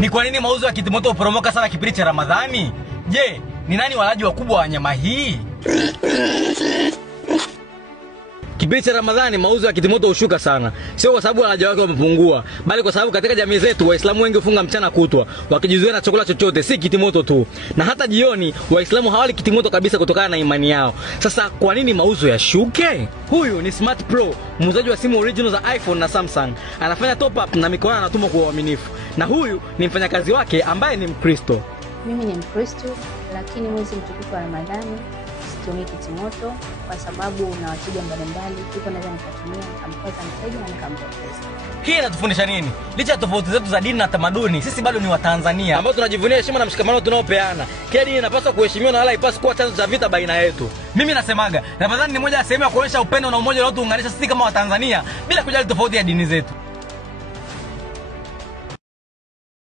Ni kwa nini mauzo ya kitimoto huporomoka sana kipindi cha Ramadhani? Je, ni nani walaji wakubwa wa nyama hii? Kipindi cha Ramadhani mauzo ya kitimoto hushuka sana. Sio kwa sababu walaji wake wamepungua, bali kwa sababu katika jamii zetu Waislamu wengi hufunga mchana kutwa wakijizuia na chakula chochote, si kitimoto tu. Na hata jioni Waislamu hawali kitimoto kabisa kutokana na imani yao. Sasa kwa nini mauzo yashuke? Huyu ni Smart Pro, muuzaji wa simu original za iPhone na Samsung. Anafanya top up na mikono anatuma kwa uaminifu. Na huyu ni mfanyakazi wake ambaye ni Mkristo. Mimi ni Mkristo, lakini mwezi mtukufu wa Ramadhani situmii kitimoto kwa sababu una wateja mbalimbali, hivyo naweza nikatumia nikamkosa mteja na nikampoteza. Hii inatufundisha nini? Licha ya tofauti zetu za dini na tamaduni, sisi bado ni Watanzania ambao tunajivunia heshima na mshikamano tunaopeana. Kila dini inapaswa kuheshimiwa na wala haipaswi kuwa chanzo cha vita baina yetu. Mimi nasemaga, Ramadhani ni moja ya sehemu ya kuonyesha upendo na umoja unaotuunganisha sisi kama Watanzania bila kujali tofauti ya dini zetu.